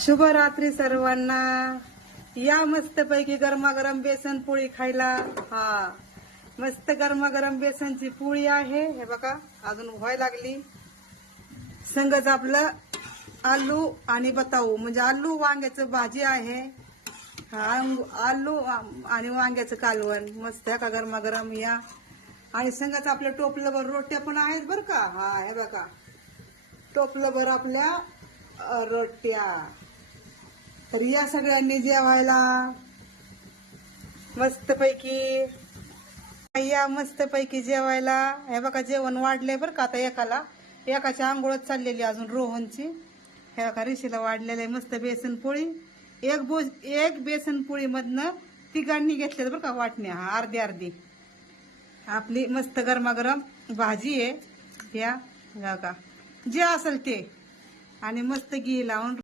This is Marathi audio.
शुभरात्री सर्वांना. या मस्तपैकी गरमागरम बेसन पोळी खायला. हा, मस्त गरमागरम बेसनची पोळी आहे. हे बघा अजून व्हायला लागली. संगच आपलं आलू आणि बताऊ म्हणजे आलू वांग्याचं भाजी आहे. आलू आणि वांग्याचं कालवण मस्त का गरमागरम या. आणि संगच आपल्या टोपलंभर रोट्या पण आहेत बर का. हा हे बघा टोपलंभर आपल्या रोट्या. तर या सगळ्यांनी जेवायला मस्तपैकी. या मस्तपैकी जेवायला. हे बघा जेवण वाढलंय बरं का. आता एकाची आंघोळच चाललेली अजून रोहनची. हे बघा ऋषीला वाढलेलं आहे मस्त बेसन पोळी. एक बेसन पोळी मधनं तिघांनी घेतले बरं का वाटण्या. हा अर्धी अर्धी आपली मस्त गरमागरम भाजी आहे. या बघा जे असेल ते आणि मस्त घी लावून